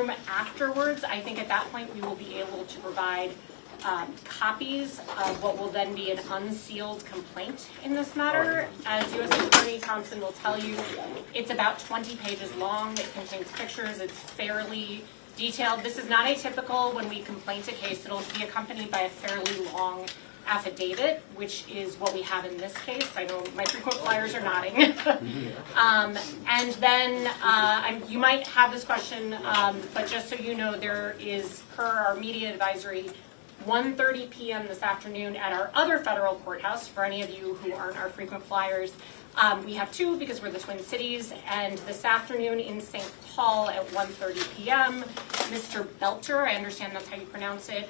room afterwards, I think at that point we will be able to provide copies of what will then be an unsealed complaint in this matter. As U.S. Attorney Thompson will tell you, it's about 20 pages long. It contains pictures. It's fairly detailed. This is not atypical when we complaint a case. It'll be accompanied by a fairly long affidavit, which is what we have in this case. I know my frequent flyers are nodding. And then you might have this question, but just so you know, there is, per our media advisory, 1:30 p.m. this afternoon at our other federal courthouse. For any of you who aren't our frequent flyers, we have two because we're the Twin Cities, and this afternoon in St. Paul at 1:30 p.m., Mr. Belter, I understand that's how you pronounce it,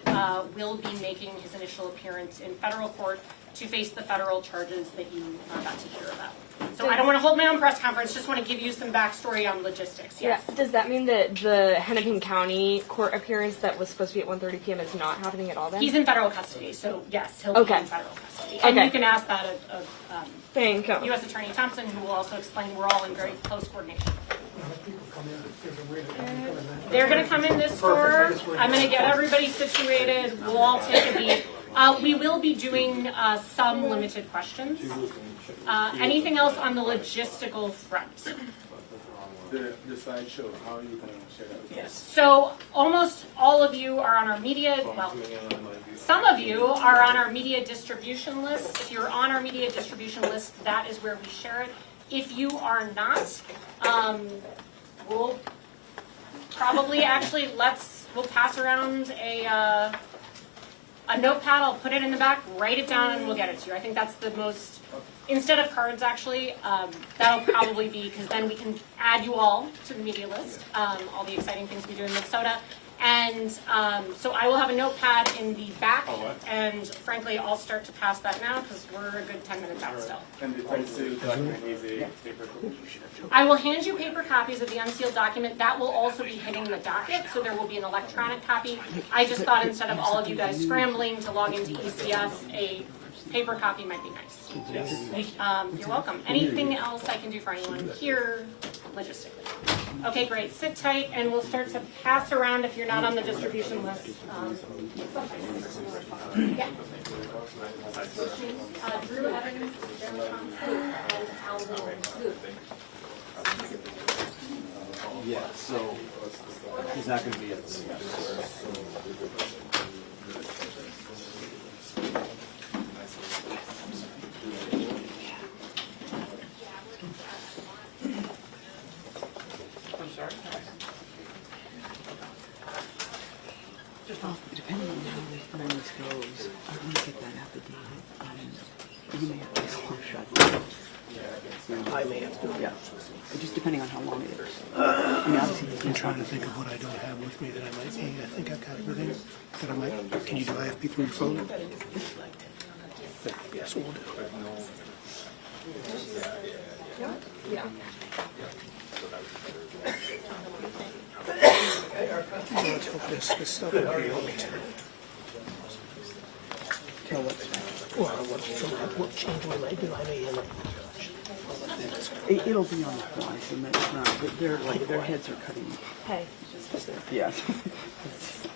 will be making his initial appearance in federal court to face the federal charges that you are about to hear about. So I don't want to hold my own press conference, just want to give you some backstory on logistics. Yes. Yeah. Does that mean that the Hennepin County court appearance that was supposed to be at 1:30 p.m. is not happening at all then? He's in federal custody, so yes, he'll be in federal custody. And you can ask that of Thank you. U.S. Attorney Thompson, who will also explain we're all in very close coordination. They're going to come in this door. I'm going to get everybody situated. We'll all take a beat. We will be doing some limited questions. Anything else on the logistical front? The slideshow, how are you going to share that with us? Yes. So almost all of you are on our media, well, some of you are on our media distribution list. If you're on our media distribution list, that is where we share it. If you are not, we'll probably actually we'll pass around a notepad. I'll put it in the back, write it down, and we'll get it to you. I think that's the most, instead of cards actually, that'll probably be, because then we can add you all to the media list, all the exciting things we do in Minnesota. And so I will have a notepad in the back, and frankly, I'll start to pass that now because we're a good 10 minutes out still. And the unsealed document needs a paper copy? I will hand you paper copies of the unsealed document. That will also be hitting the docket, so there will be an electronic copy. I just thought instead of all of you guys scrambling to log into ECF, a paper copy might be nice. You're welcome. Anything else I can do for anyone here logistically? Okay, great. Sit tight, and we'll start to pass around if you're not on the distribution list. Yeah. Drew Evans, Jeremy Thompson, and Alvin M. Yeah, so he's not going to be at the depending on how this goes, I want to get that affidavit. You may have to shut. I may have to, yeah. Just depending on how long it is. I mean, obviously, I'm trying to think of what I don't have with me that I might need. I think I've got everything that I might. Can you do I have people in phone? Yes, we'll do. Yeah. Let's hope this stuff will be able to tell what's what change we might do. I may end up. It'll be on the fly, so it's not. Their heads are cutting. Hey. Yeah.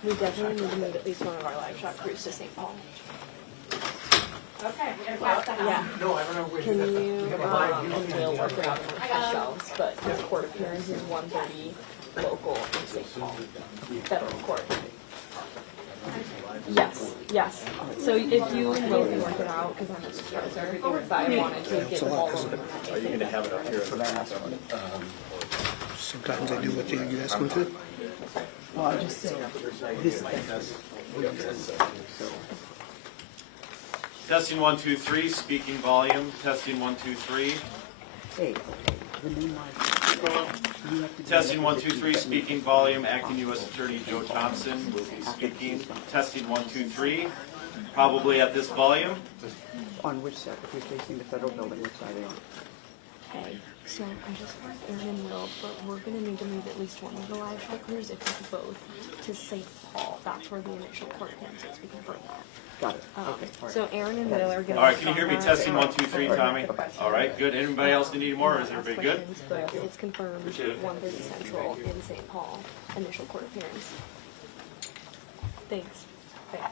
We definitely need to move at least one of our live shot crews to St. Paul. Okay, we're going to pass that out. Yeah. Can you, and we'll work it out ourselves, but his court appearance is 1:30 local in St. Paul, federal court. Yes. So if you will work it out, because I'm a supervisor, but I wanted to get the ball over. Are you going to have it up here? Sometimes I do what you ask me to. Well, I'll just say this thing. Testing 1 2 3, speaking volume. Testing 1 2 3. Hey, the name line. Testing 1 2 3, speaking volume. Acting U.S. Attorney Joe Thompson will be speaking. Testing 1 2 3. Probably at this volume. On which side? If you're facing the federal building, which side are you on? Hey, so I just they're in the middle, but we're going to need to move at least least one of the live hikers, if not both, to St. Paul. That's where the initial court appearance is. We confirm that. Got it. Okay. So Aaron and Will are going to. All right, can you hear me? Testing 1, 2, 3, Tommy. All right, good. Anybody else need more? Or is everybody good? But it's confirmed Appreciate it. 1:30 Central in St. Paul. Initial court appearance. Thanks. Bye.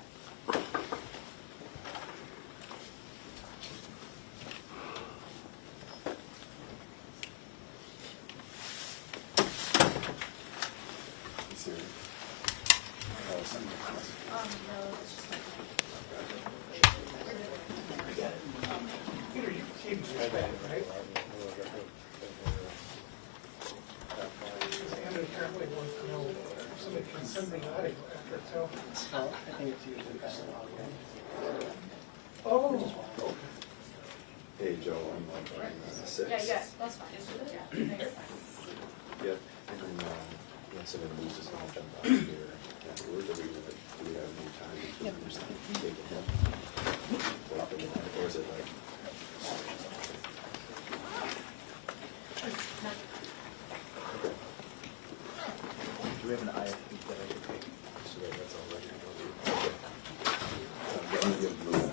Hey Joe, I'm on 6. Yeah, that's fine. Yep, and then once it moves, I'll jump out here afterwards. Do we have any time to take it home? Or is it like? Do we have an IFP that I could take? So that's all right. Okay. I'm gonna give Blue.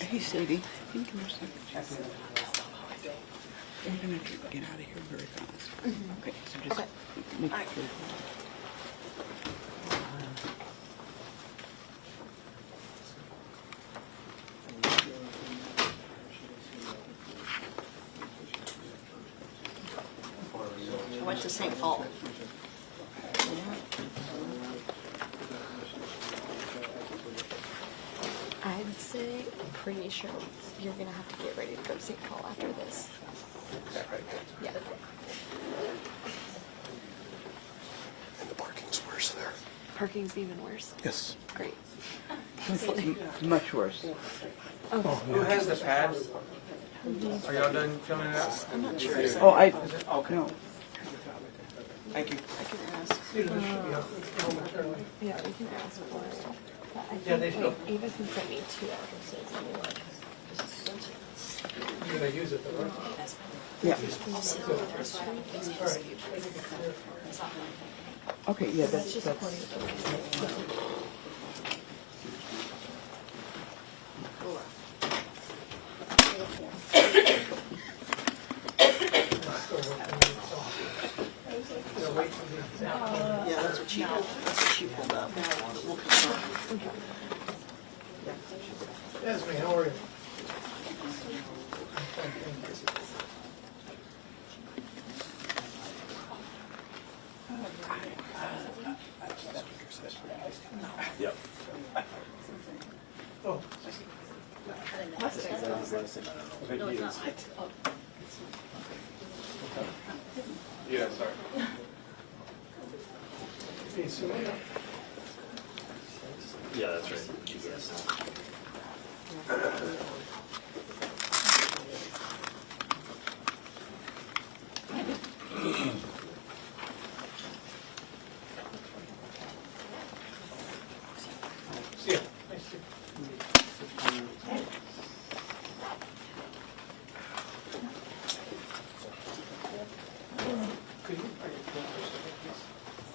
Hey, Sadie. Can you come here a second? I'm gonna have to get out of here very fast. Okay, so just make sure. I went to St. Paul. I'd say, I'm pretty sure you're gonna have to get ready to go to St. Paul after this. Yeah. And the parking's worse there. Parking's even worse. Yes. Great. Much worse. Who has the pad? Are y'all done filling it out? I'm not sure. Oh, I, Okay. no. Thank you. I can ask. Yeah, we can ask for it. But I Yeah, think, they wait, Ava can send me 2 addresses. Let me look. You're gonna use it though, right? Yeah. Okay, yeah, That's just according to the yeah, that's what she pulled up. Esme, how are you? Yep. Yeah, sorry. Yeah, that's right. GPS. See ya.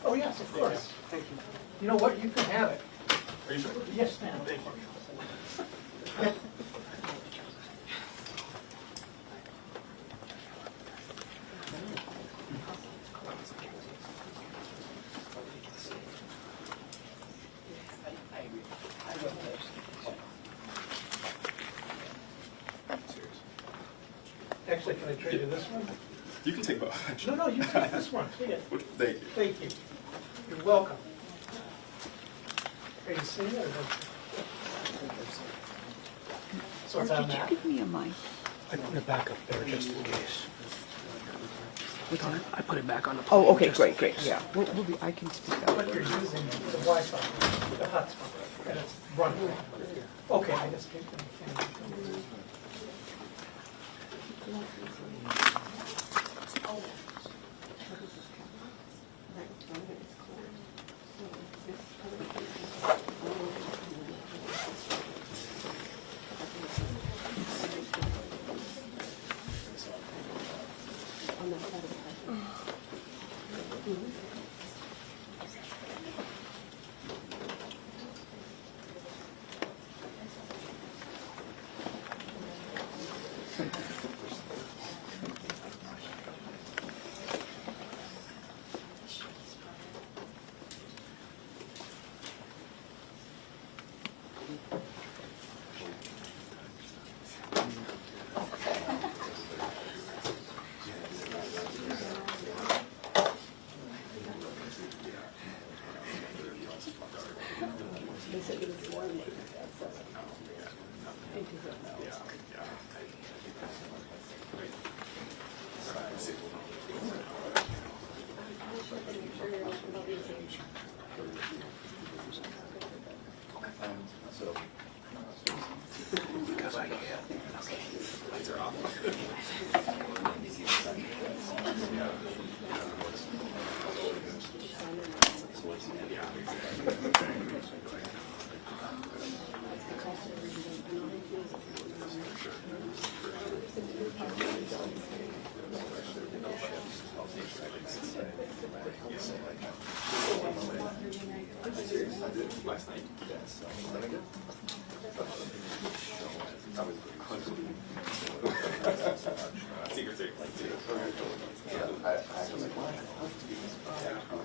Oh, yes, of course. Thank you. You know what, you can have it. Are you sure? Yes, ma'am. Thank you. Actually, can I trade you this one? You can take both. No, you take this one. Take it. Thank you. Thank you. You're welcome. Are you seeing it or not? So it's on Did you that? give me a mic? I put it back up there just in case. I put it back on the. Oh, plane okay, just in great, great, case. yeah. We'll be, I can speak up. But you're using the Wi-Fi, the hotspot, and it's running. Okay, I just can't.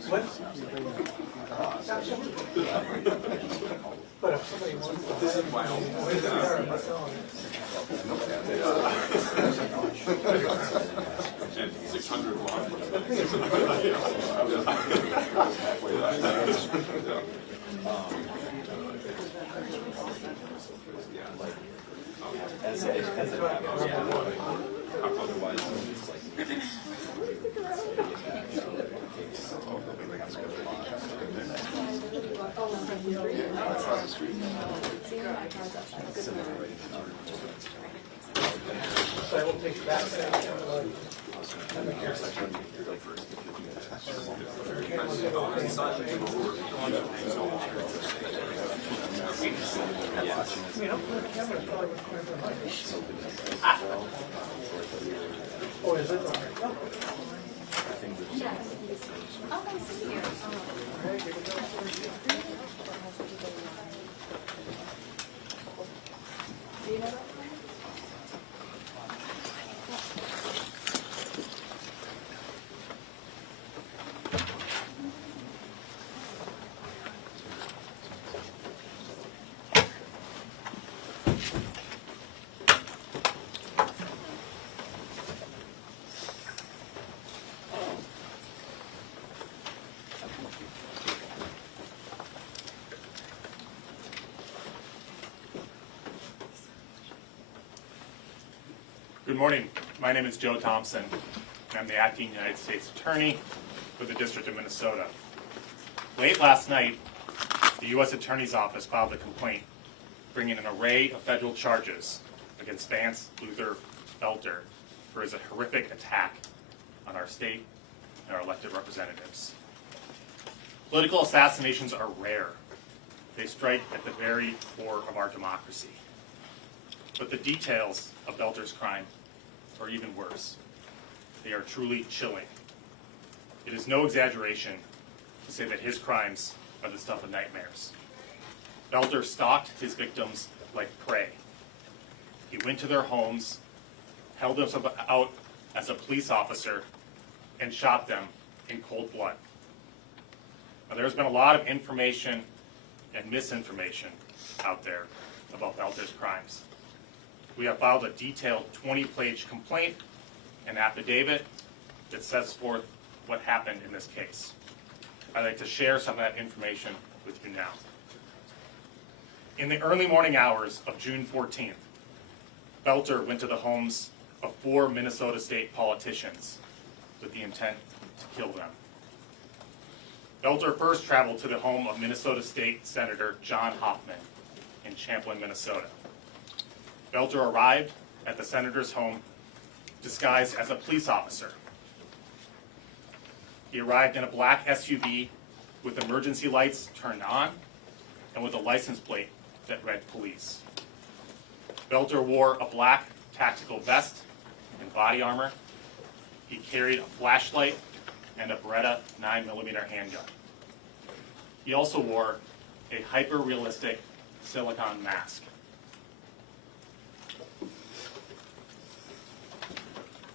What? But if somebody wants to. This is my own. And 600 long. Otherwise, it's like. So I will take that. Oh, is it? Good morning. My name is Joe Thompson, and I'm the acting United States Attorney for the District of Minnesota. Late last night, the U.S. Attorney's Office filed a complaint bringing an array of federal charges against Vance Luther Belter for his horrific attack on our state and our elected representatives. Political assassinations are rare. They strike at the very core of our democracy. But the details of Belter's crime are even worse. They are truly chilling. It is no exaggeration to say that his crimes are the stuff of nightmares. Belter stalked his victims like prey. He went to their homes, held himself out as a police officer, and shot them in cold blood. Now, there's been a lot of information and misinformation out there about Belter's crimes. We have filed a detailed 20-page complaint and affidavit that sets forth what happened in this case. I'd like to share some of that information with you now. In the early morning hours of June 14th, Belter went to the homes of 4 Minnesota state politicians with the intent to kill them. Belter first traveled to the home of Minnesota State Senator John Hortman in Champlin, Minnesota. Belter arrived at the senator's home disguised as a police officer. He arrived in a black SUV with emergency lights turned on and with a license plate that read police. Belter wore a black tactical vest and body armor. He carried a flashlight and a Beretta 9mm handgun. He also wore a hyper-realistic silicone mask.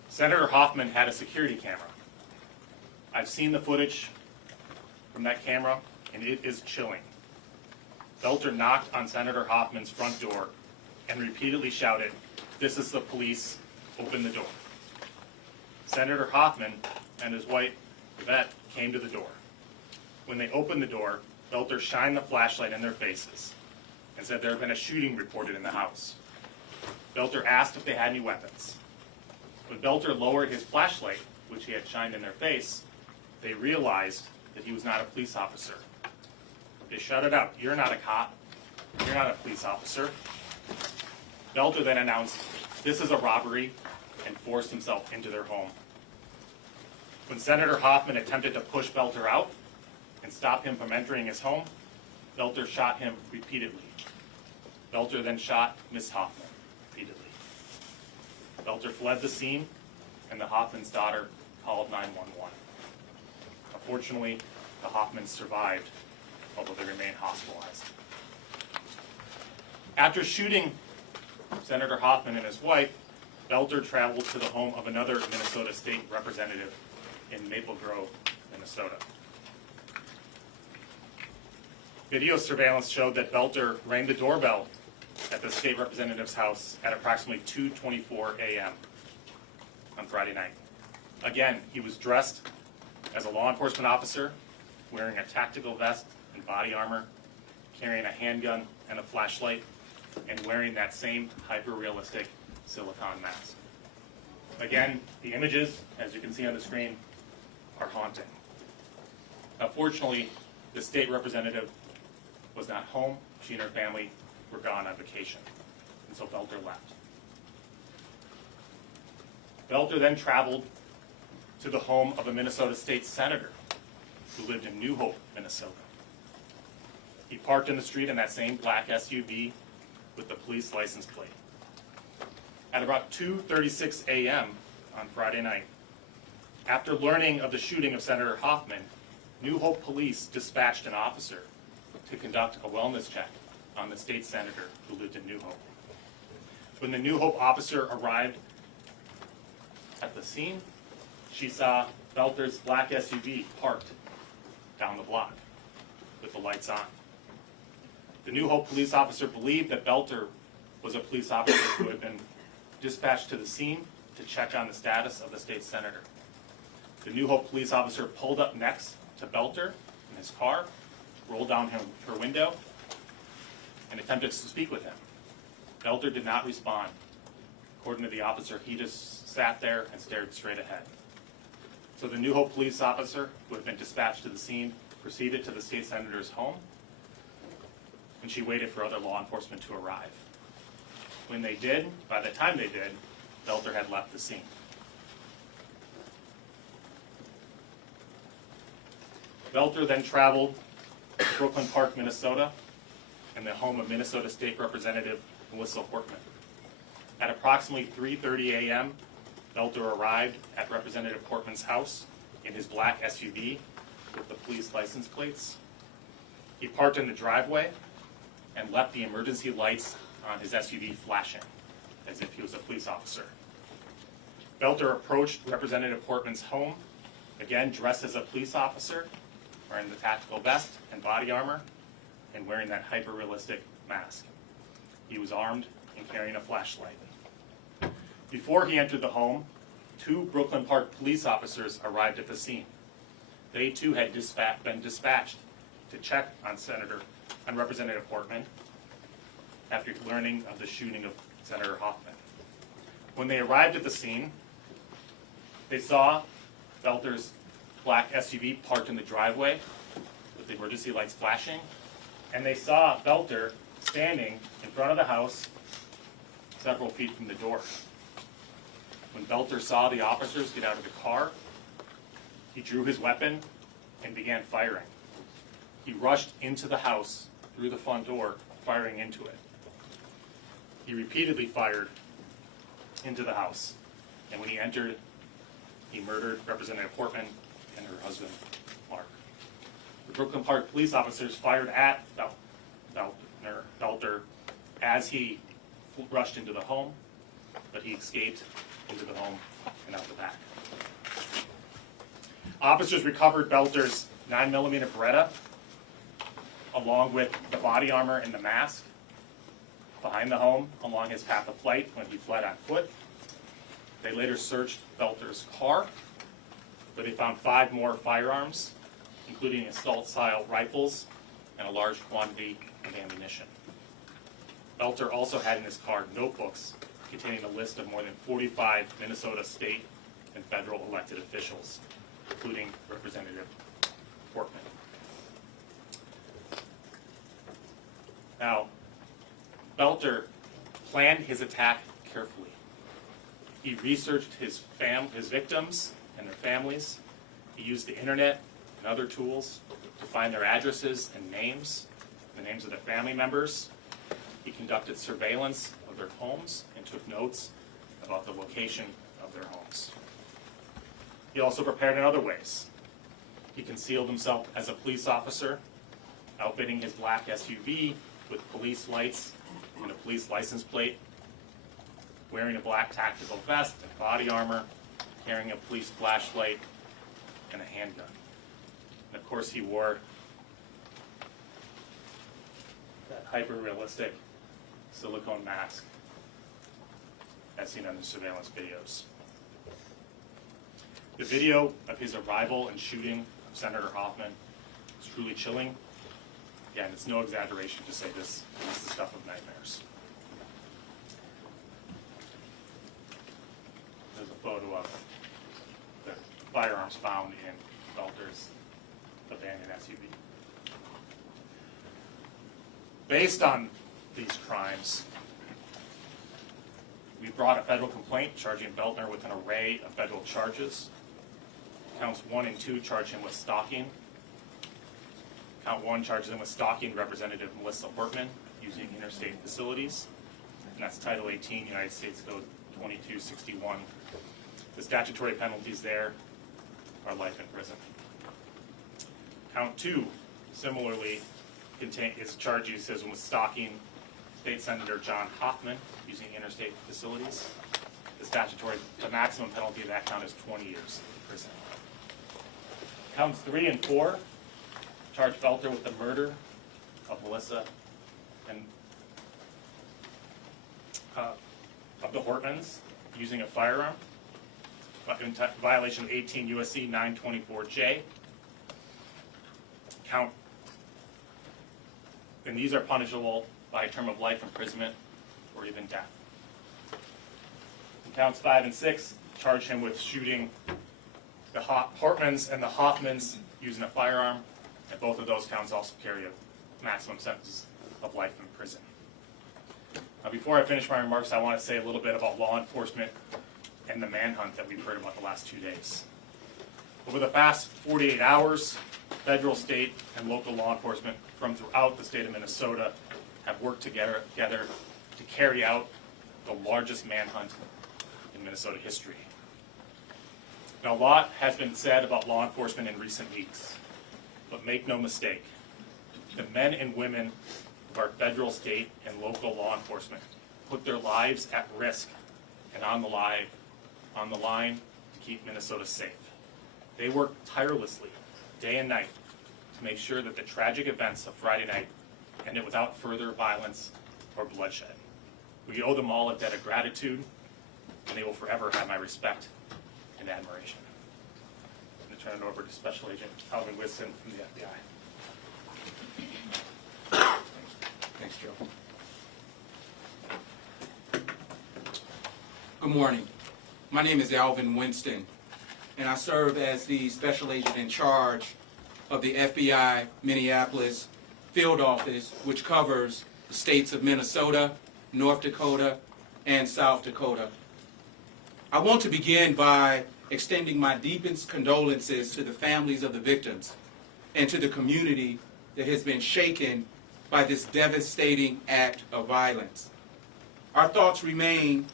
Senator Hortman had a security camera. I've seen the footage from that camera, and it is chilling. Belter knocked on Senator Hortman's front door and repeatedly shouted, "This is the police, open the door." Senator Hortman and his wife, Yvette, came to the door. When they opened the door, Belter shined the flashlight in their faces and said there had been a shooting reported in the house. Belter asked if they had any weapons. When Belter lowered his flashlight, which he had shined in their face, they realized that he was not a police officer. They shouted out, "You're not a cop. You're not a police officer." Belter then announced, "This is a robbery," and forced himself into their home. When Senator Hortman attempted to push Belter out and stop him from entering his home, Belter shot him repeatedly. Belter then shot Miss Hortman repeatedly. Belter fled the scene, and the Hortman's daughter called 911. Unfortunately, the Hortmans survived, although they remain hospitalized. After shooting Senator Hortman and his wife, Belter traveled to the home of another Minnesota state representative in Maple Grove, Minnesota. Video surveillance showed that Belter rang the doorbell at the state representative's house at approximately 2:24 a.m. on Friday night. Again, he was dressed as a law enforcement officer, wearing a tactical vest and body armor, carrying a handgun and a flashlight, and wearing that same hyper-realistic silicone mask. Again, the images, as you can see on the screen, are haunting. Unfortunately, the state representative was not home. She and her family were gone on vacation, and so Belter left. Belter then traveled to the home of a Minnesota state senator who lived in New Hope, Minnesota. He parked in the street in that same black SUV with the police license plate. At about 2:36 a.m. on Friday night, after learning of the shooting of Senator Hortman, New Hope police dispatched an officer to conduct a wellness check on the state senator who lived in New Hope. When the New Hope officer arrived at the scene, she saw Belter's black SUV parked down the block with the lights on. The New Hope police officer believed that Belter was a police officer who had been dispatched to the scene to check on the status of the state senator. The New Hope police officer pulled up next to Belter in his car, rolled down her window, and attempted to speak with him. Belter did not respond. According to the officer, he just sat there and stared straight ahead. So the New Hope police officer, who had been dispatched to the scene, proceeded to the state senator's home, and she waited for other law enforcement to arrive. When they did, by the time they did, Belter had left the scene. Belter then traveled to Brooklyn Park, Minnesota, and the home of Minnesota State Representative Melissa Hortman. At approximately 3:30 a.m., Belter arrived at Representative Hortman's house in his black SUV with the police license plates. He parked in the driveway and left the emergency lights on his SUV flashing, as if he was a police officer. Belter approached Representative Hortman's home, again dressed as a police officer, wearing the tactical vest and body armor, and wearing that hyper-realistic mask. He was armed and carrying a flashlight. Before he entered the home, 2 Brooklyn Park police officers arrived at the scene. They too had been dispatched to check on Representative Hortman after learning of the shooting of Senator Hoffman. When they arrived at the scene, they saw Belter's black SUV parked in the driveway with the emergency lights flashing, and they saw Belter standing in front of the house several feet from the door. When Belter saw the officers get out of the car, he drew his weapon and began firing. He rushed into the house through the front door, firing into it. He repeatedly fired into the house, and when he entered, he murdered Representative Hortman and her husband, Mark. The Brooklyn Park police officers fired at Belter as he rushed into the home, but he escaped into the home and out the back. Officers recovered Belter's 9mm Beretta, along with the body armor and the mask, behind the home along his path of flight when he fled on foot. They later searched Belter's car, where they found 5 more firearms, including assault-style rifles and a large quantity of ammunition. Belter also had in his car notebooks containing a list of more than 45 Minnesota state and federal elected officials, including Representative Hortman. Now, Belter planned his attack carefully. He researched his victims and their families. He used the internet and other tools to find their addresses and names, the names of their family members. He conducted surveillance of their homes and took notes about the location of their homes. He also prepared in other ways. He concealed himself as a police officer, outfitting his black SUV with police lights and a police license plate, wearing a black tactical vest and body armor, carrying a police flashlight and a handgun. And of course he wore that hyper-realistic silicone mask as seen on the surveillance videos. The video of his arrival and shooting of Senator Hoffman is truly chilling. Again, it's no exaggeration to say this is the stuff of nightmares. There's a photo of the firearms found in Belter's abandoned SUV. Based on these crimes, we brought a federal complaint charging Belter with an array of federal charges. Counts 1 and 2 charge him with stalking. Count 1 charges him with stalking Representative Melissa Hortman using interstate facilities, and that's Title 18, United States Code 2261. The statutory penalties there are life in prison. Count 2 similarly charges him with stalking State Senator John Hoffman using interstate facilities. The maximum penalty of that count is 20 years in prison. Counts 3 and 4 charge Belter with the murder of Melissa and of the Hortmans using a firearm in violation of 18 U.S.C. 924J. And these are punishable by a term of life imprisonment or even death. Counts 5 and 6 charge him with shooting the Hortmans and the Hoffmans using a firearm, and both of those counts also carry a maximum sentence of life in prison. Now, before I finish my remarks, I want to say a little bit about law enforcement and the manhunt that we've heard about the last 2 days. Over the past 48 hours, federal, state, and local law enforcement from throughout the state of Minnesota have worked together to carry out the largest manhunt in Minnesota history. Now, a lot has been said about law enforcement in recent weeks, but make no mistake, the men and women of our federal, state, and local law enforcement put their lives at risk and on the line to keep Minnesota safe. They work tirelessly, day and night, to make sure that the tragic events of Friday night ended without further violence or bloodshed. We owe them all a debt of gratitude, and they will forever have my respect and admiration. I'm going to turn it over to Special Agent Alvin Winston from the FBI. Thanks, Joe. Good morning. My name is Alvin Winston, and I serve as the Special Agent in charge of the FBI Minneapolis Field Office, which covers the states of Minnesota, North Dakota, and South Dakota. I want to begin by extending my deepest condolences to the families of the victims and to the community that has been shaken by this devastating act of violence. Our thoughts remain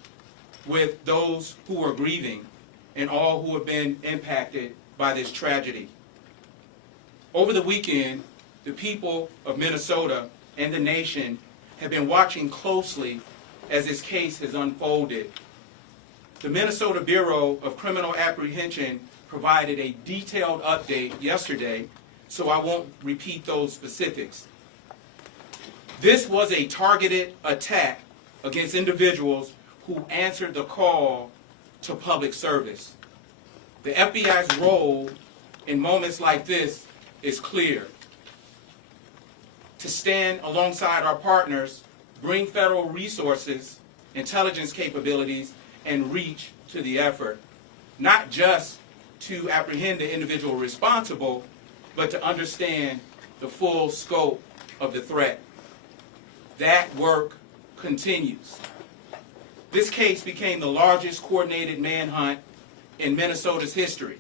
with those who are grieving and all who have been impacted by this tragedy. Over the weekend, the people of Minnesota and the nation have been watching closely as this case has unfolded. The Minnesota Bureau of Criminal Apprehension provided a detailed update yesterday, so I won't repeat those specifics. This was a targeted attack against individuals who answered the call to public service. The FBI's role in moments like this is clear: to stand alongside our partners, bring federal resources, intelligence capabilities, and reach to the effort, not just to apprehend the individual responsible, but to understand the full scope of the threat. That work continues. This case became the largest coordinated manhunt in Minnesota's history.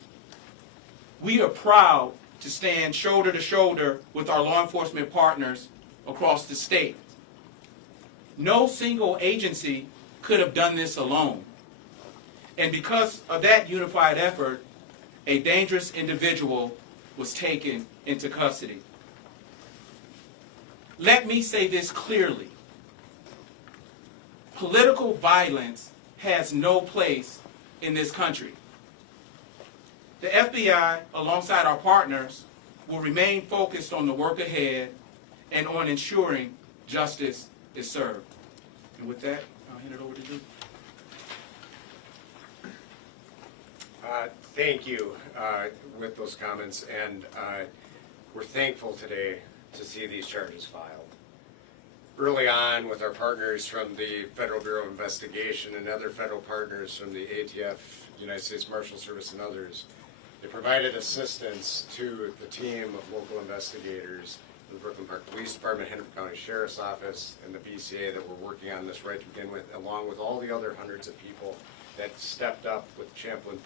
We are proud to stand shoulder to shoulder with our law enforcement partners across the state. No single agency could have done this alone. And because of that unified effort, a dangerous individual was taken into custody. Let me say this clearly. Political violence has no place in this country. The FBI, alongside our partners, will remain focused on the work ahead and on ensuring justice is served. And with that, I'll hand it over to you. Thank you with those comments, and we're thankful today to see these charges filed. Early on, with our partners from the Federal Bureau of Investigation and other federal partners from the ATF, United States Marshal Service, and others, they provided assistance to the team of local investigators, the Brooklyn Park Police Department, Hennepin County Sheriff's Office, and the BCA that were working on this right to begin with, along with all the other hundreds of people that stepped up with the Champlain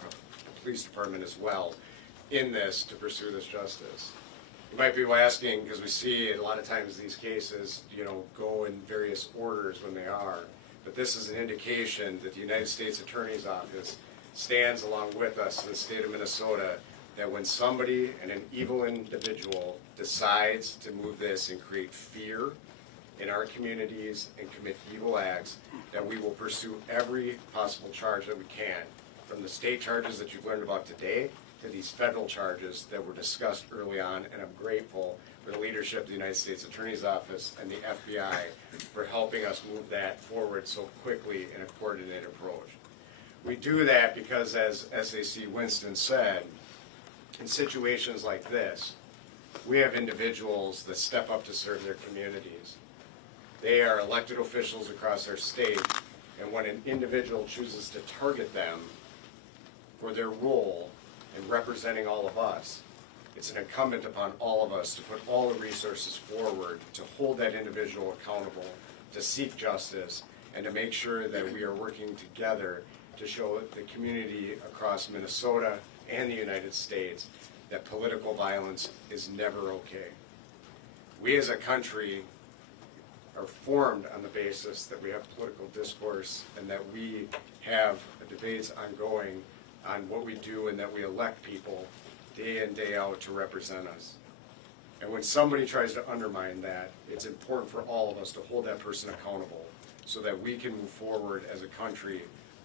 Police Department as well in this to pursue this justice. You might be asking, because we see a lot of times these cases, go in various orders when they are, but this is an indication that the United States Attorney's Office stands along with us in the state of Minnesota, that when somebody and an evil individual decides to move this and create fear in our communities and commit evil acts, that we will pursue every possible charge that we can, from the state charges that you've learned about today to these federal charges that were discussed early on. And I'm grateful for the leadership of the United States Attorney's Office and the FBI for helping us move that forward so quickly in a coordinated approach. We do that because, as SAC Winston said, in situations like this, we have individuals that step up to serve their communities. They are elected officials across our state, And when an individual chooses to target them for their role in representing all of us, it's an incumbent upon all of us to put all the resources forward to hold that individual accountable, to seek justice, and to make sure that we are working together to show the community across Minnesota and the United States that political violence is never okay. We as a country are formed on the basis that we have political discourse and that we have debates ongoing on what we do and that we elect people day in, day out to represent us. And when somebody tries to undermine that, it's important for all of us to hold that person accountable so that we can move forward as a country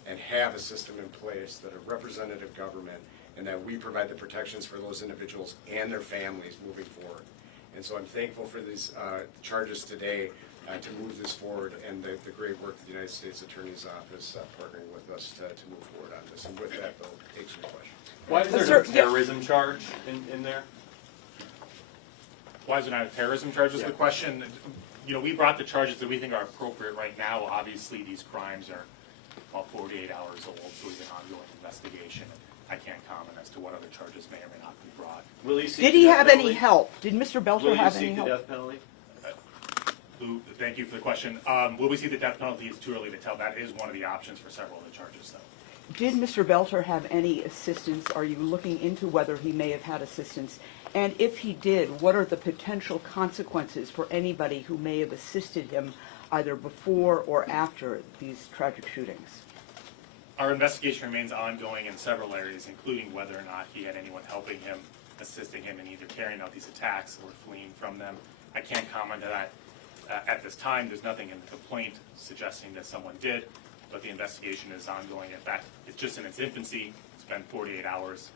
and have a system in place that a representative government and that we provide the protections for those individuals and their families moving forward. And so I'm thankful for these charges today to move this forward and the great work of the United States Attorney's Office partnering with us to move forward on this. And with that, Bill, take some questions. Why is there no terrorism charge in there? Why is there not a terrorism charge is the question. You know, we brought the charges that we think are appropriate right now. Obviously, these crimes are about 48 hours old, so we have an ongoing investigation. I can't comment as to what other charges may or may not be brought. Will he seek Did he have any help? Did Mr. Belcher have any help? Will you seek the death penalty? Lou, thank you for the question. Will we see the death penalty? It's too early to tell. That is one of the options for several of the charges, though. Did Mr. Belcher have any assistance? Are you looking into whether he may have had assistance? And if he did, what are the potential consequences for anybody who may have assisted him either before or after these tragic shootings? Our investigation remains ongoing in several areas, including whether or not he had anyone helping him, assisting him in either carrying out these attacks or fleeing from them. I can't comment on that at this time. There's nothing in the complaint suggesting that someone did, but the investigation is ongoing. In fact, it's just in its infancy. It's been 48 hours,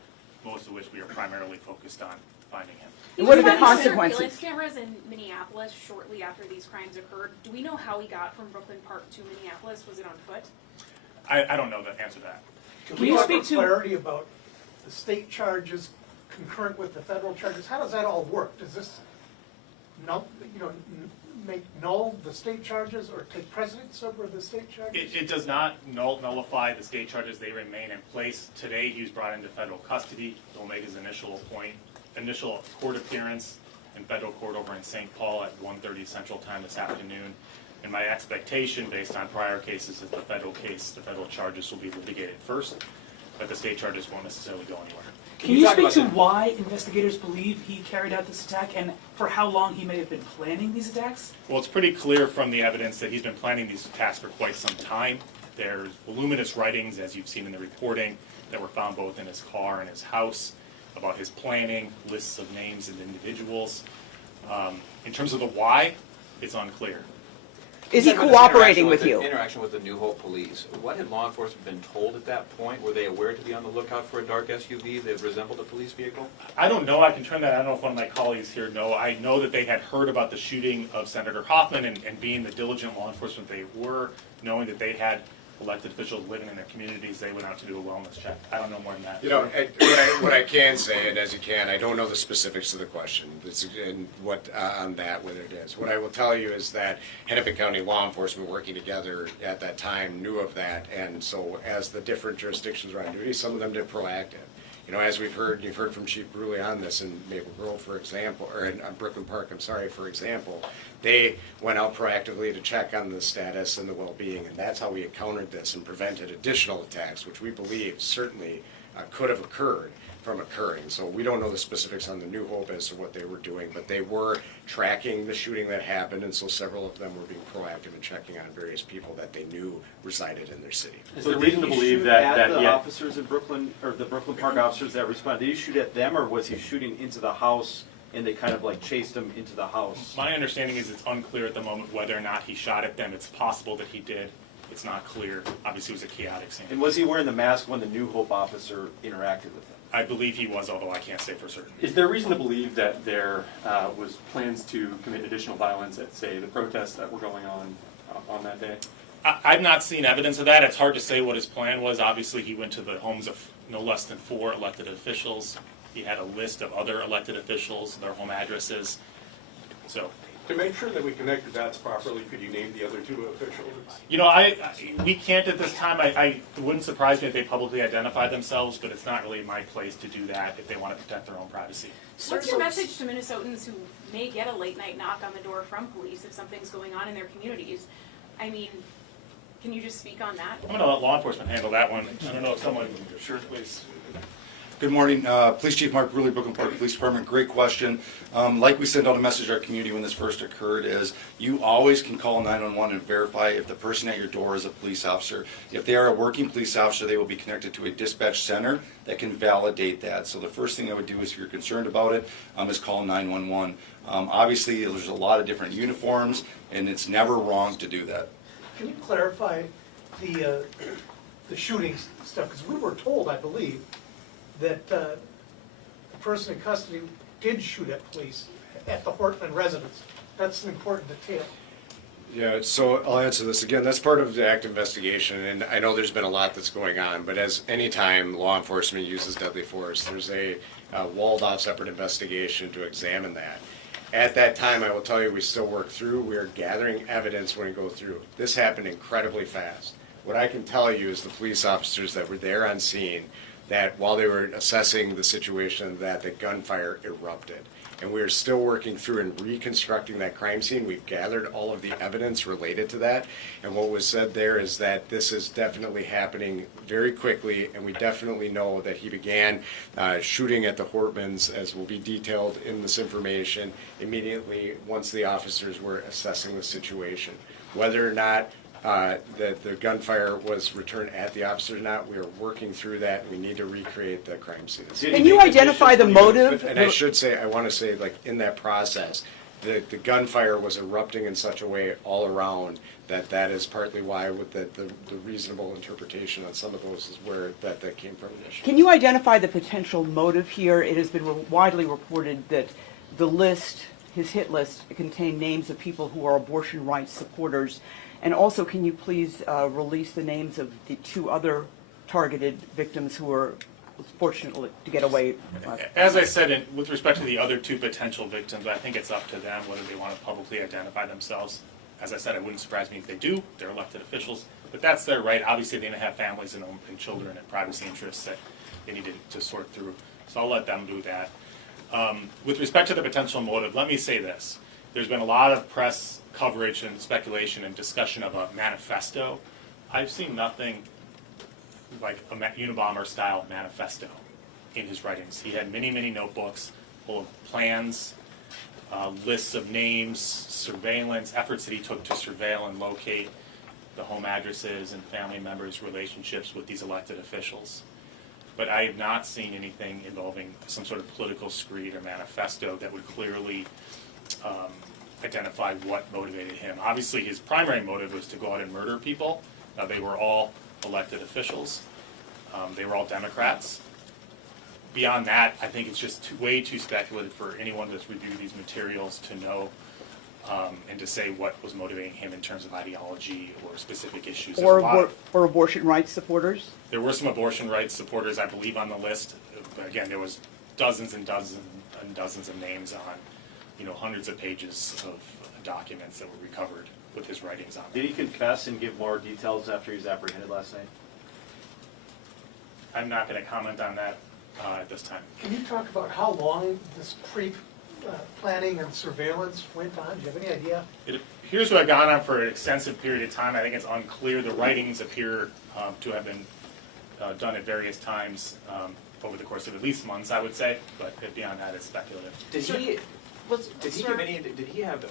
most of which we are primarily focused on finding him. What are the consequences? Surveillance cameras in Minneapolis shortly after these crimes occurred. Do we know how he got from Brooklyn Park to Minneapolis? Was it on foot? I don't know the answer to that. Can you speak to clarity about the state charges concurrent with the federal charges? How does that all work? Does this make null the state charges or take precedence over the state charges? It does not nullify the state charges. They remain in place. Today he was brought into federal custody. He'll make his initial court appearance in federal court over in St. Paul at 1:30 Central Time this afternoon. And my expectation, based on prior cases, is the federal charges will be litigated first, but the state charges won't necessarily go anywhere. Can you speak to why investigators believe he carried out this attack and for how long he may have been planning these attacks? Well, it's pretty clear from the evidence that he's been planning these attacks for quite some time. There's voluminous writings, as you've seen in the reporting, that were found both in his car and his house about his planning, lists of names and individuals. In terms of the why, it's unclear. Is he cooperating with you? Interaction with the New Hope police. What had law enforcement been told at that point? Were they aware to be on the lookout for a dark SUV that resembled a police vehicle? I don't know. I can turn that. I don't know if one of my colleagues here know. I know that they had heard about the shooting of Senator Hortman and being the diligent law enforcement they were, knowing that they had elected officials living in their communities, they went out to do a wellness check. I don't know more than that. You know, what I can say, and as you can, I don't know the specifics of the question and what on that, whether it is. What I will tell you is that Hennepin County law enforcement working together at that time knew of that, and so as the different jurisdictions were on duty, some of them did proactive. You know, as you've heard from Chief Bruley on this in Maple Grove, for example, or in Brooklyn Park, for example, they went out proactively to check on the status and the well-being, and that's how we countered this and prevented additional attacks, which we believe certainly could have occurred from occurring. So we don't know the specifics on the New Hope as to what they were doing, but they were tracking the shooting that happened, and so several of them were being proactive in checking on various people that they knew resided in their city. Is there reason to believe that the officers in Brooklyn, or the Brooklyn Park officers that responded, did he shoot at them, or was he shooting into the house and they kind of like chased him into the house? My understanding is it's unclear at the moment whether or not he shot at them. It's possible that he did. It's not clear. Obviously, it was a chaotic scene. And was he wearing the mask when the New Hope officer interacted with him? I believe he was, although I can't say for certain. Is there reason to believe that there was plans to commit additional violence at, say, the protests that were going on that day? I've not seen evidence of that. It's hard to say what his plan was. Obviously, he went to the homes of no less than 4 elected officials. He had a list of other elected officials, their home addresses. So To make sure that we connect the dots properly, could you name the other two officials? You know, we can't at this time. It wouldn't surprise me if they publicly identified themselves, but it's not really my place to do that if they want to protect their own privacy. What's your message to Minnesotans who may get a late night knock on the door from police if something's going on in their communities? I mean, can you just speak on that? I'm going to let law enforcement handle that one. I don't know if someone, sure, please. Good morning, Police Chief Mark Bruley, Brooklyn Park Police Department. Great question. Like we sent out a message to our community when this first occurred is you always can call 911 and verify if the person at your door is a police officer. If they are a working police officer, they will be connected to a dispatch center that can validate that. So the first thing I would do is if you're concerned about it, is call 911. Obviously, there's a lot of different uniforms, and it's never wrong to do that. Can you clarify the shooting stuff? Because we were told, I believe, that the person in custody did shoot at police at the Hortman residence. That's an important detail. Yeah, so I'll answer this again. That's part of the act investigation, and I know there's been a lot that's going on, but as any time law enforcement uses deadly force, there's a walled-off separate investigation to examine that. At that time, I will tell you, we still work through. We are gathering evidence when we go through. This happened incredibly fast. What I can tell you is the police officers that were there on scene, that while they were assessing the situation, that the gunfire erupted. And we are still working through and reconstructing that crime scene. We've gathered all of the evidence related to that. And what was said there is that this is definitely happening very quickly, and we definitely know that he began shooting at the Hortmans, as will be detailed in this information, immediately once the officers were assessing the situation. Whether or not that the gunfire was returned at the officer or not, we are working through that. We need to recreate the crime scene. Can you identify the motive? And I should say, I want to say, like, in that process, the gunfire was erupting in such a way all around that is partly why with the reasonable interpretation on some of those is where that came from. Can you identify the potential motive here? It has been widely reported that the list, his hit list, contained names of people who are abortion rights supporters. And also, can you please release the names of the two other targeted victims who were fortunate to get away? As I said, with respect to the other two potential victims, I think it's up to them whether they want to publicly identify themselves. As I said, it wouldn't surprise me if they do. They're elected officials. But that's their right. Obviously, they may have families and children and privacy interests that they need to sort through. So I'll let them do that. With respect to the potential motive, let me say this. There's been a lot of press coverage and speculation and discussion of a manifesto. I've seen nothing like a Unabomber-style manifesto in his writings. He had many, many notebooks full of plans, lists of names, surveillance, efforts that he took to surveil and locate the home addresses and family members' relationships with these elected officials. But I have not seen anything involving some sort of political screed or manifesto that would clearly identify what motivated him. Obviously, his primary motive was to go out and murder people. They were all elected officials. They were all Democrats. Beyond that, I think it's just way too speculative for anyone that's reviewed these materials to know and to say what was motivating him in terms of ideology or specific issues. Or abortion rights supporters? There were some abortion rights supporters, I believe, on the list. But again, there was dozens and dozens and dozens of names on, hundreds of pages of documents that were recovered with his writings on them. Did he confess and give more details after he was apprehended last night? I'm not going to comment on that at this time. Can you talk about how long this pre-planning and surveillance went on? Do you have any idea? It appears to have gone on for an extensive period of time. I think it's unclear. The writings appear to have been done at various times over the course of at least months, I would say, but beyond that, it's speculative. Did he have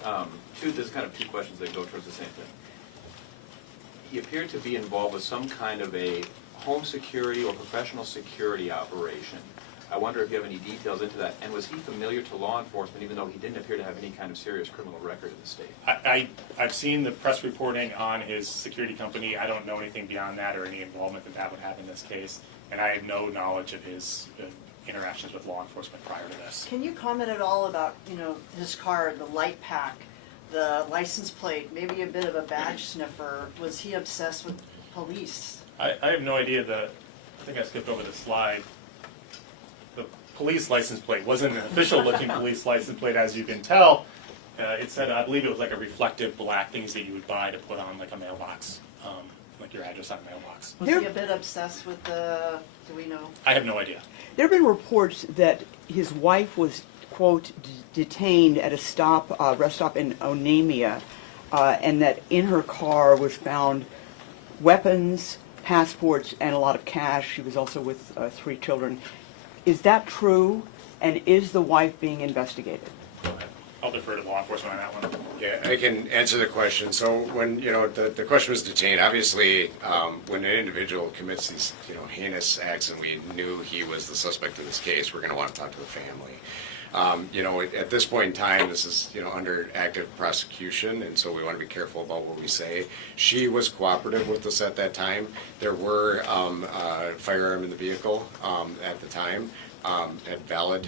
there's kind of two questions that go towards the same thing. He appeared to be involved with some kind of a home security or professional security operation. I wonder if you have any details into that. And was he familiar to law enforcement, even though he didn't appear to have any kind of serious criminal record in the state? I've seen the press reporting on his security company. I don't know anything beyond that or any involvement that would have in this case. And I have no knowledge of his interactions with law enforcement prior to this. Can you comment at all about, his car, the light pack, the license plate, maybe a bit of a badge sniffer? Was he obsessed with police? I have no idea. I think I skipped over the slide. The police license plate wasn't an official-looking police license plate, as you can tell. It said, I believe it was like a reflective black things that you would buy to put on like a mailbox, like your address on a mailbox. Was he a bit obsessed with the, do we know? I have no idea. There have been reports that his wife was, quote, detained at a rest stop in Onamia, and that in her car was found weapons, passports, and a lot of cash. She was also with 3 children. Is that true? And is the wife being investigated? I'll defer to law enforcement on that one. Yeah, I can answer the question. So when, the question was detained, obviously, when an individual commits these, heinous acts and we knew he was the suspect in this case, we're going to want to talk to the family. At this point in time, this is, under active prosecution, and so we want to be careful about what we say. She was cooperative with us at that time. There were a firearm in the vehicle at the time, had valid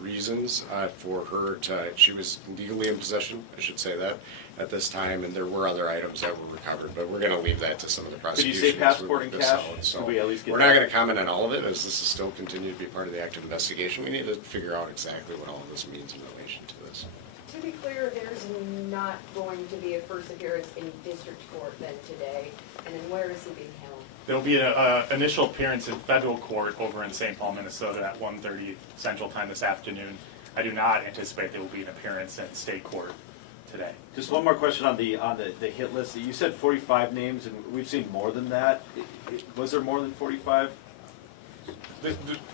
reasons for her to, she was legally in possession, I should say that, at this time, and there were other items that were recovered, but we're going to leave that to some of the prosecution. Could you say passport and cash? So we at least get we're not going to comment on all of it, as this is still continue to be part of the active investigation. We need to figure out exactly what all of this means in relation to this. To be clear, there's not going to be a first appearance in district court then today, and then where is he being held? There'll be an initial appearance in federal court over in St. Paul, Minnesota at 1:30 Central Time this afternoon. I do not anticipate there will be an appearance in state court today. Just one more question on the hit list. You said 45 names, and we've seen more than that. Was there more than 45?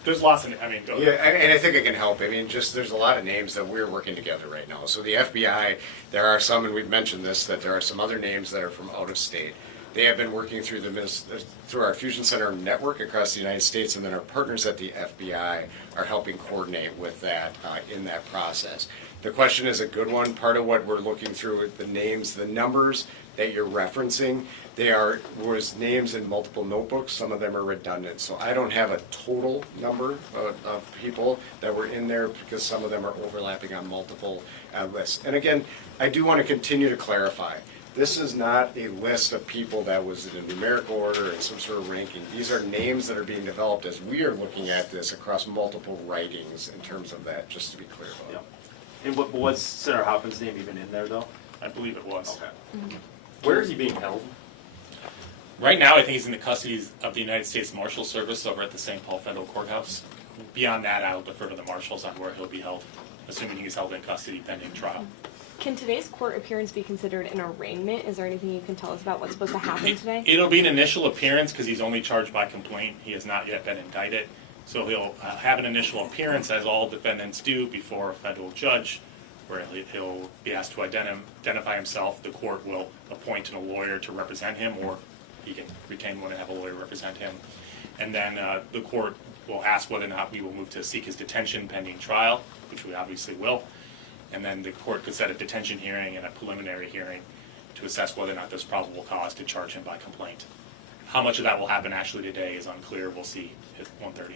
There's lots of, Yeah, and I think it can help. There's a lot of names that we're working together right now. So the FBI, there are some, and we've mentioned this, that there are some other names that are from out of state. They have been working through through our Fusion Center network across the United States, and then our partners at the FBI are helping coordinate with that in that process. The question is a good one. Part of what we're looking through with the names, the numbers that you're referencing, was names in multiple notebooks. Some of them are redundant. So I don't have a total number of people that were in there because some of them are overlapping on multiple lists. And again, I do want to continue to clarify. This is not a list of people that was in a numerical order and some sort of ranking. These are names that are being developed as we are looking at this across multiple writings in terms of that, just to be clear about it. And was Senator Hoffman's name even in there, though? I believe it was. Okay. Where is he being held? Right now, I think he's in the custody of the United States Marshal Service over at the St. Paul Federal Courthouse. Beyond that, I'll defer to the marshals on where he'll be held, assuming he's held in custody pending trial. Can today's court appearance be considered an arraignment? Is there anything you can tell us about what's supposed to happen today? It'll be an initial appearance because he's only charged by complaint. He has not yet been indicted. So he'll have an initial appearance, as all defendants do, before a federal judge, where he'll be asked to identify himself. The court will appoint a lawyer to represent him, or he can retain one and have a lawyer represent him. And then the court will ask whether or not we will move to seek his detention pending trial, which we obviously will. And then the court could set a detention hearing and a preliminary hearing to assess whether or not there's probable cause to charge him by complaint. How much of that will happen actually today is unclear. We'll see at 1:30.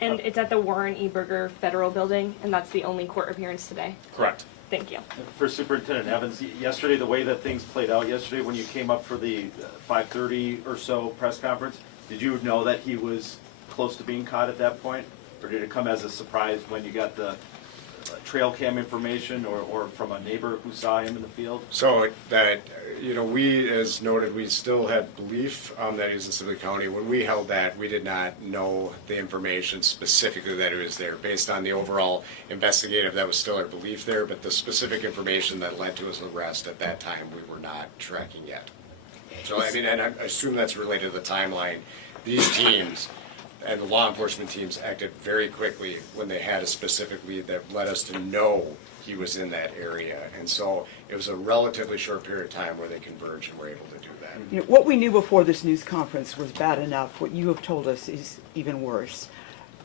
And it's at the Warren E. Berger Federal Building, and that's the only court appearance today? Correct. Thank you. For Superintendent Evans, yesterday, the way that things played out yesterday, when you came up for the 5:30 or so press conference, did you know that he was close to being caught at that point? Or did it come as a surprise when you got the trail cam information or from a neighbor who saw him in the field? So that, we, as noted, we still had belief that he was in Sibley County. When we held that, we did not know the information specifically that he was there. Based on the overall investigative, that was still our belief there, but the specific information that led to his arrest at that time, we were not tracking yet. So, and I assume that's related to the timeline. These teams and the law enforcement teams acted very quickly when they had a specific lead that led us to know he was in that area. And so it was a relatively short period of time where they converged and were able to do that. What we knew before this news conference was bad enough. What you have told us is even worse.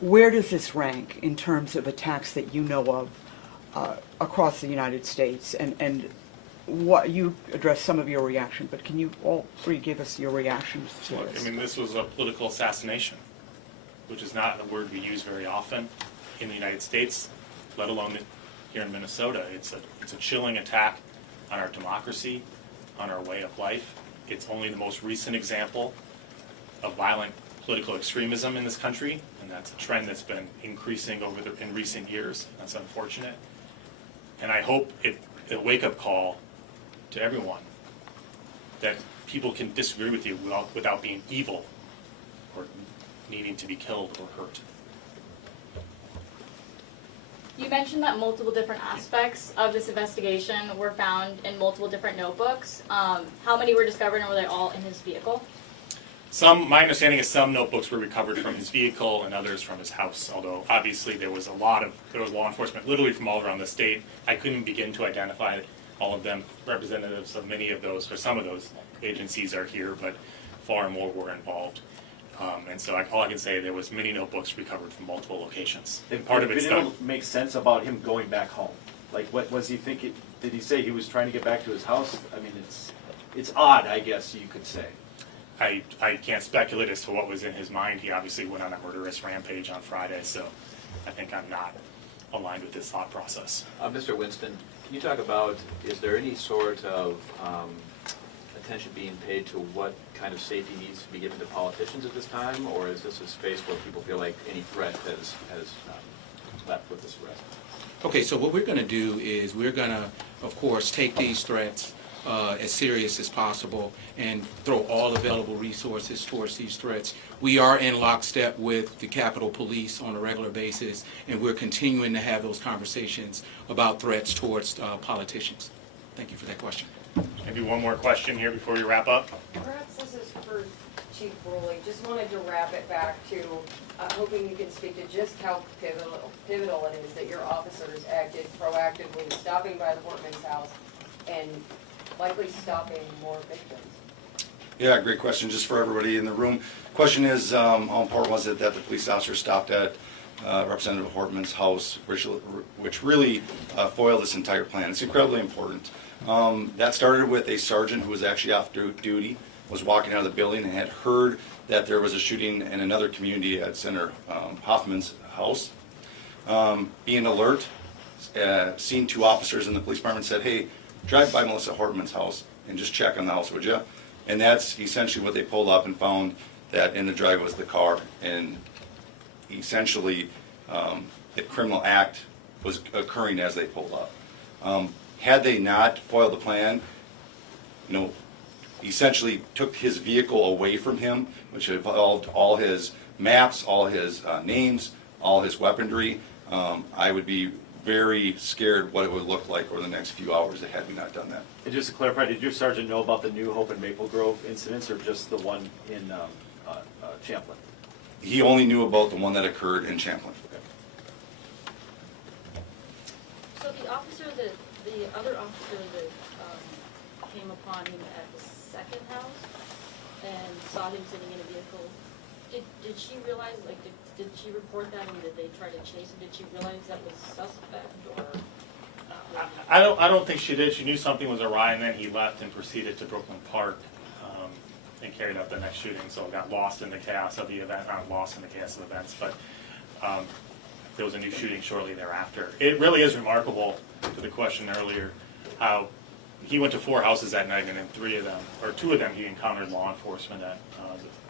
Where does this rank in terms of attacks that you know of across the United States? And what you addressed some of your reaction, but can you all three give us your reactions to this? This was a political assassination, which is not a word we use very often in the United States, let alone here in Minnesota. It's a chilling attack on our democracy, on our way of life. It's only the most recent example of violent political extremism in this country, and that's a trend that's been increasing in recent years. That's unfortunate. And I hope it a wake-up call to everyone that people can disagree with you without being evil or needing to be killed or hurt. You mentioned that multiple different aspects of this investigation were found in multiple different notebooks. How many were discovered, and were they all in his vehicle? My understanding is some notebooks were recovered from his vehicle and others from his house, although obviously there was law enforcement literally from all around the state. I couldn't begin to identify all of them. Representatives of many of those, or some of those agencies are here, but far more were involved. And so all I can say, there was many notebooks recovered from multiple locations. And part of it's done. It makes sense about him going back home. Like, what was he thinking? Did he say he was trying to get back to his house? I mean, it's odd, I guess you could say. I can't speculate as to what was in his mind. He obviously went on a murderous rampage on Friday, so I think I'm not aligned with his thought process. Mr. Winston, can you talk about, is there any sort of attention being paid to what kind of safety needs to be given to politicians at this time, or is this a space where people feel like any threat has left with this arrest? Okay, so what we're going to do is we're going to, of course, take these threats as serious as possible and throw all available resources towards these threats. We are in lockstep with the Capitol Police on a regular basis, and we're continuing to have those conversations about threats towards politicians. Thank you for that question. Maybe one more question here before we wrap up. Perhaps this is for Chief Roland. Just wanted to wrap it back to hoping you can speak to just how pivotal it is that your officers acted proactively, stopping by the Hortman's house and likely stopping more victims. Yeah, great question. Just for everybody in the room, question is, how important was it that the police officer stopped at Representative Hortman's house, which really foiled this entire plan? It's incredibly important. That started with a sergeant who was actually off duty, was walking out of the building and had heard that there was a shooting in another community at Senator Hoffman's house. Being alert, seen two officers in the police department, said, hey, drive by Melissa Hortman's house and just check on the house, would you? And that's essentially what they pulled up and found, that in the driveway was the car, and essentially the criminal act was occurring as they pulled up. Had they not foiled the plan, essentially took his vehicle away from him, which involved all his maps, all his names, all his weaponry, I would be very scared what it would look like over the next few hours had we not done that. And just to clarify, did your sergeant know about the New Hope and Maple Grove incidents, or just the one in Champlin? He only knew about the one that occurred in Champlin. So the other officer that came upon him at the second house and saw him sitting in a vehicle, did she realize, like, did she report that, and did they try to chase him? Did she realize that was suspect, or? I don't think she did. She knew something was awry, and then he left and proceeded to Brooklyn Park and carried out the next shooting. So got lost in the chaos of the event. Not lost in the chaos of events, but there was a new shooting shortly thereafter. It really is remarkable, to the question earlier, how he went to 4 houses that night, and in 3 of them, or 2 of them, he encountered law enforcement at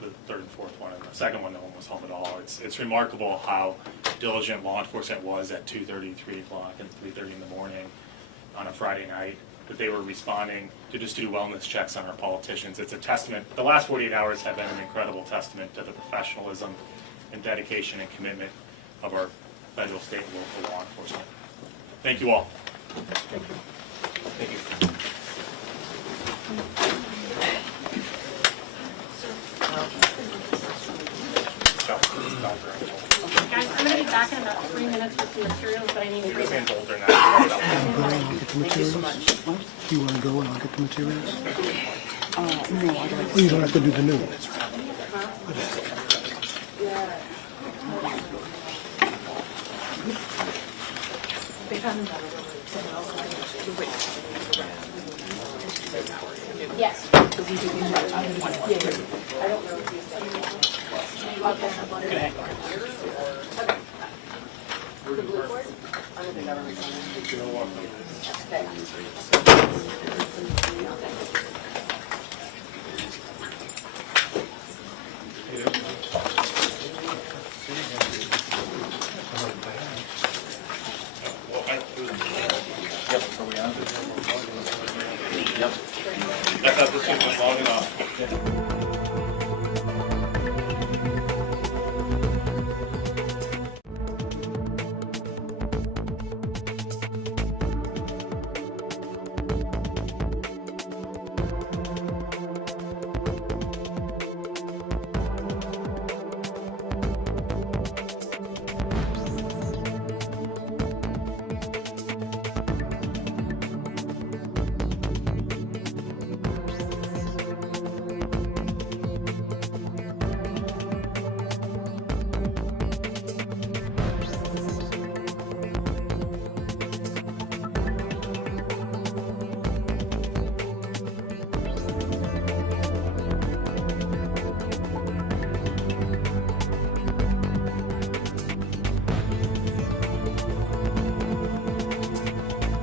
the third and fourth one, and the second one, no one was home at all. It's remarkable how diligent law enforcement was at 2:30, 3 o'clock, and 3:30 in the morning on a Friday night, that they were responding to just do wellness checks on our politicians. It's a testament. The last 48 hours have been an incredible testament to the professionalism and dedication and commitment of our federal, state, and local law enforcement. Thank you all. Thank you. Thank you. Guys, I'm going to be back in about 3 minutes with some materials, but I need to go. I'll get the materials. Do you want to go and I'll get the materials? No, I gotta. Oh, you don't have to do the new ones. Yes. I don't know if he's done. Okay. The blue board? I don't think I've ever done it. Okay. Yep, are we on? thought this was long enough.